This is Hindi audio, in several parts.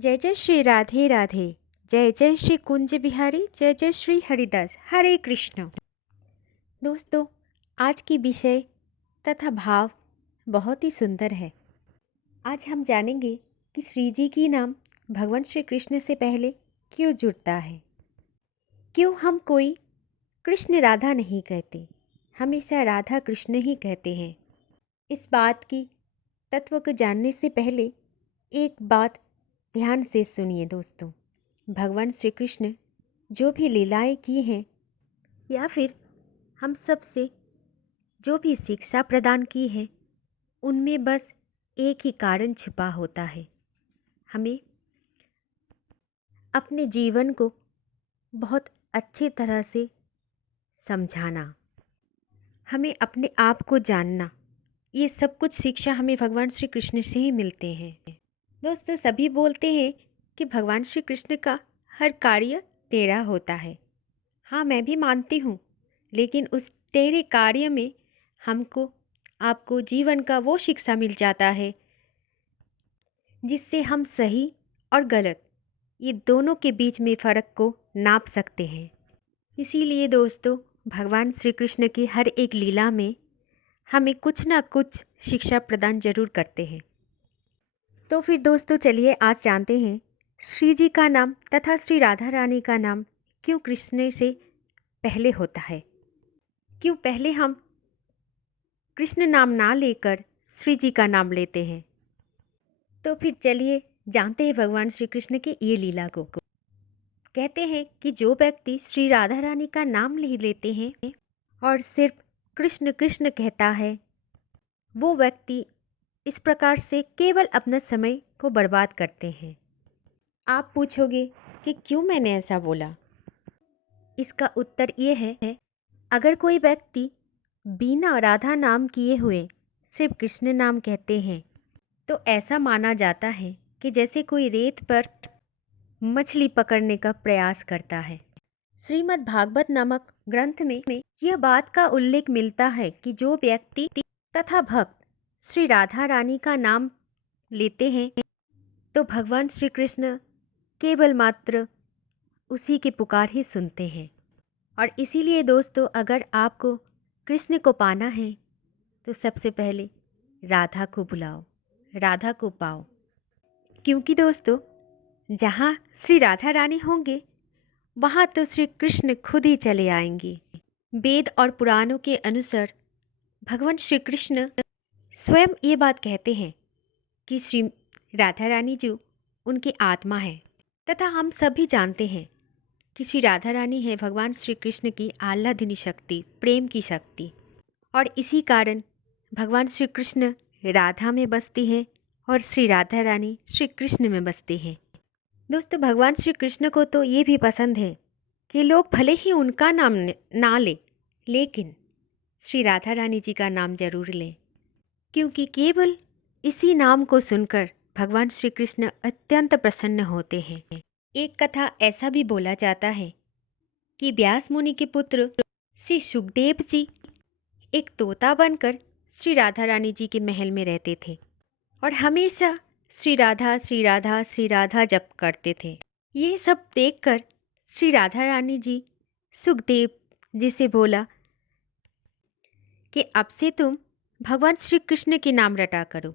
जय जय श्री राधे राधे। जय जय श्री कुंज बिहारी। जय जय श्री हरिदास। हरे कृष्ण। दोस्तों, आज की विषय तथा भाव बहुत ही सुंदर है। आज हम जानेंगे कि श्री जी की नाम भगवान श्री कृष्ण से पहले क्यों जुड़ता है। क्यों हम कोई कृष्ण राधा नहीं कहते, हमेशा राधा कृष्ण ही कहते हैं। इस बात की तत्व को जानने से पहले एक बात ध्यान से सुनिए दोस्तों। भगवान श्री कृष्ण जो भी लीलाएं की हैं या फिर हम सब से जो भी शिक्षा प्रदान की है, उनमें बस एक ही कारण छिपा होता है। हमें अपने जीवन को बहुत अच्छी तरह से समझाना, हमें अपने आप को जानना, ये सब कुछ शिक्षा हमें भगवान श्री कृष्ण से ही मिलते हैं। दोस्तों, सभी बोलते हैं कि भगवान श्री कृष्ण का हर कार्य टेढ़ा होता है। हाँ, मैं भी मानती हूँ, लेकिन उस टेढ़े कार्य में हमको आपको जीवन का वो शिक्षा मिल जाता है जिससे हम सही और गलत ये दोनों के बीच में फ़र्क को नाप सकते हैं। इसीलिए दोस्तों, भगवान श्री कृष्ण की हर एक लीला में हमें कुछ ना कुछ शिक्षा प्रदान जरूर करते हैं। तो फिर दोस्तों, चलिए आज जानते हैं श्री जी का नाम तथा श्री राधा रानी का नाम क्यों कृष्ण से पहले होता है। क्यों पहले हम कृष्ण नाम ना लेकर श्री जी का नाम लेते हैं। तो फिर चलिए जानते हैं भगवान श्री कृष्ण की ये लीला को। कहते हैं कि जो व्यक्ति श्री राधा रानी का नाम नहीं लेते हैं और सिर्फ कृष्ण कृष्ण कहता है, वो व्यक्ति इस प्रकार से केवल अपना समय को बर्बाद करते हैं। आप पूछोगे कि क्यों मैंने ऐसा बोला। इसका उत्तर ये है, अगर कोई व्यक्ति बिना राधा नाम किए हुए सिर्फ कृष्ण नाम कहते हैं तो ऐसा माना जाता है कि जैसे कोई रेत पर मछली पकड़ने का प्रयास करता है। श्रीमद् भागवत नामक ग्रंथ में यह बात का उल्लेख मिलता है कि जो व्यक्ति तथा भक्त श्री राधा रानी का नाम लेते हैं तो भगवान श्री कृष्ण केवल मात्र उसी की पुकार ही सुनते हैं। और इसीलिए दोस्तों, अगर आपको कृष्ण को पाना है तो सबसे पहले राधा को बुलाओ, राधा को पाओ। क्योंकि दोस्तों, जहाँ श्री राधा रानी होंगे वहाँ तो श्री कृष्ण खुद ही चले आएंगे। वेद और पुराणों के अनुसार भगवान श्री कृष्ण स्वयं ये बात कहते हैं कि श्री राधा रानी जो उनकी आत्मा है, तथा हम सभी जानते हैं कि श्री राधा रानी है भगवान श्री कृष्ण की आह्लादिनी शक्ति, प्रेम की शक्ति। और इसी कारण भगवान श्री कृष्ण राधा में बसती हैं और श्री राधा रानी श्री कृष्ण में बसती हैं। दोस्तों, भगवान श्री कृष्ण को तो ये भी पसंद है कि लोग भले ही उनका नाम ना लें, लेकिन श्री राधा रानी जी का नाम जरूर लें, क्योंकि केवल इसी नाम को सुनकर भगवान श्री कृष्ण अत्यंत प्रसन्न होते हैं। एक कथा ऐसा भी बोला जाता है कि व्यास मुनि के पुत्र श्री सुखदेव जी एक तोता बनकर श्री राधा रानी जी के महल में रहते थे और हमेशा श्री राधा श्री राधा श्री राधा जप करते थे। ये सब देखकर श्री राधा रानी जी सुखदेव जी से बोला कि अब से तुम भगवान श्री कृष्ण के नाम रटा करो।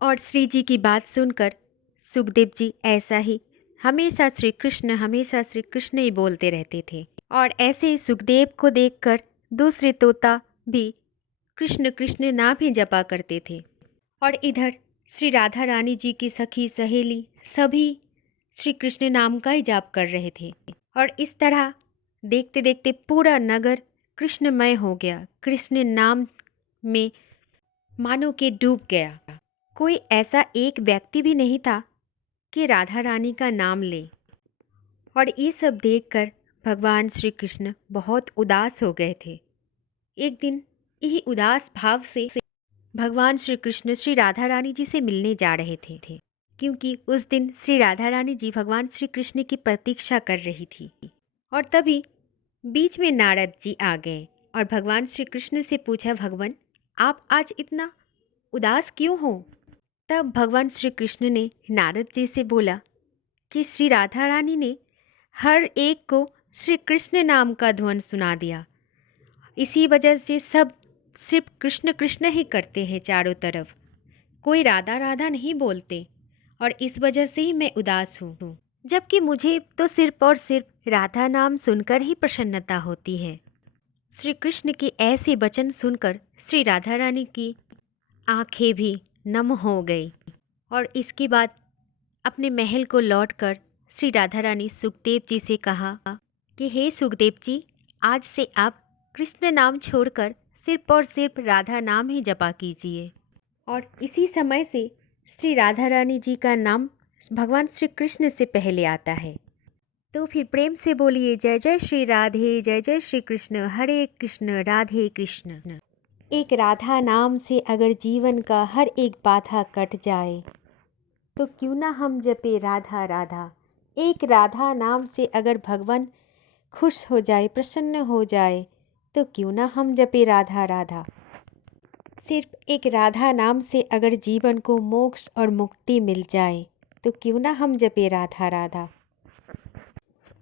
और श्री जी की बात सुनकर सुखदेव जी ऐसा ही हमेशा श्री कृष्ण ही बोलते रहते थे। और ऐसे सुखदेव को देखकर दूसरे तोता भी कृष्ण कृष्ण नाम ही जपा करते थे। और इधर श्री राधा रानी जी की सखी सहेली सभी श्री कृष्ण नाम का ही जाप कर रहे थे। और इस तरह देखते देखते पूरा नगर कृष्णमय हो गया, कृष्ण नाम में मानो के डूब गया। कोई ऐसा एक व्यक्ति भी नहीं था कि राधा रानी का नाम ले। और ये सब देखकर भगवान श्री कृष्ण बहुत उदास हो गए थे। एक दिन यही उदास भाव से भगवान श्री कृष्ण श्री राधा रानी जी से मिलने जा रहे थे, क्योंकि उस दिन श्री राधा रानी जी भगवान श्री कृष्ण की प्रतीक्षा कर रही थी। और तभी बीच में नारद जी आ गए और भगवान श्री कृष्ण से पूछा, भगवान आप आज इतना उदास क्यों हो। तब भगवान श्री कृष्ण ने नारद जी से बोला कि श्री राधा रानी ने हर एक को श्री कृष्ण नाम का ध्वन सुना दिया। इसी वजह से सब सिर्फ कृष्ण कृष्ण ही करते हैं चारों तरफ, कोई राधा राधा नहीं बोलते, और इस वजह से ही मैं उदास हूँ। जबकि मुझे तो सिर्फ और सिर्फ राधा नाम सुनकर ही प्रसन्नता होती है। श्री कृष्ण के ऐसे वचन सुनकर श्री राधा रानी की आंखें भी नम हो गई, और इसके बाद अपने महल को लौटकर श्री राधा रानी सुखदेव जी से कहा कि हे सुखदेव जी, आज से आप कृष्ण नाम छोड़कर सिर्फ और सिर्फ राधा नाम ही जपा कीजिए। और इसी समय से श्री राधा रानी जी का नाम भगवान श्री कृष्ण से पहले आता है। तो फिर प्रेम से बोलिए जय जय श्री राधे, जय जय श्री कृष्ण, हरे कृष्ण राधे कृष्ण। एक राधा नाम से अगर जीवन का हर एक बाधा कट जाए, तो क्यों ना हम जपे राधा राधा। एक राधा नाम से अगर भगवान खुश हो जाए, प्रसन्न हो जाए, तो क्यों ना हम जपे राधा राधा। सिर्फ एक राधा नाम से अगर जीवन को मोक्ष और मुक्ति मिल जाए, तो क्यों ना हम जपे राधा राधा।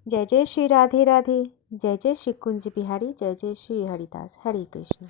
जय जय श्री राधे राधे, जय जय श्री कुंज बिहारी, जय जय श्री हरिदास, हरे कृष्ण।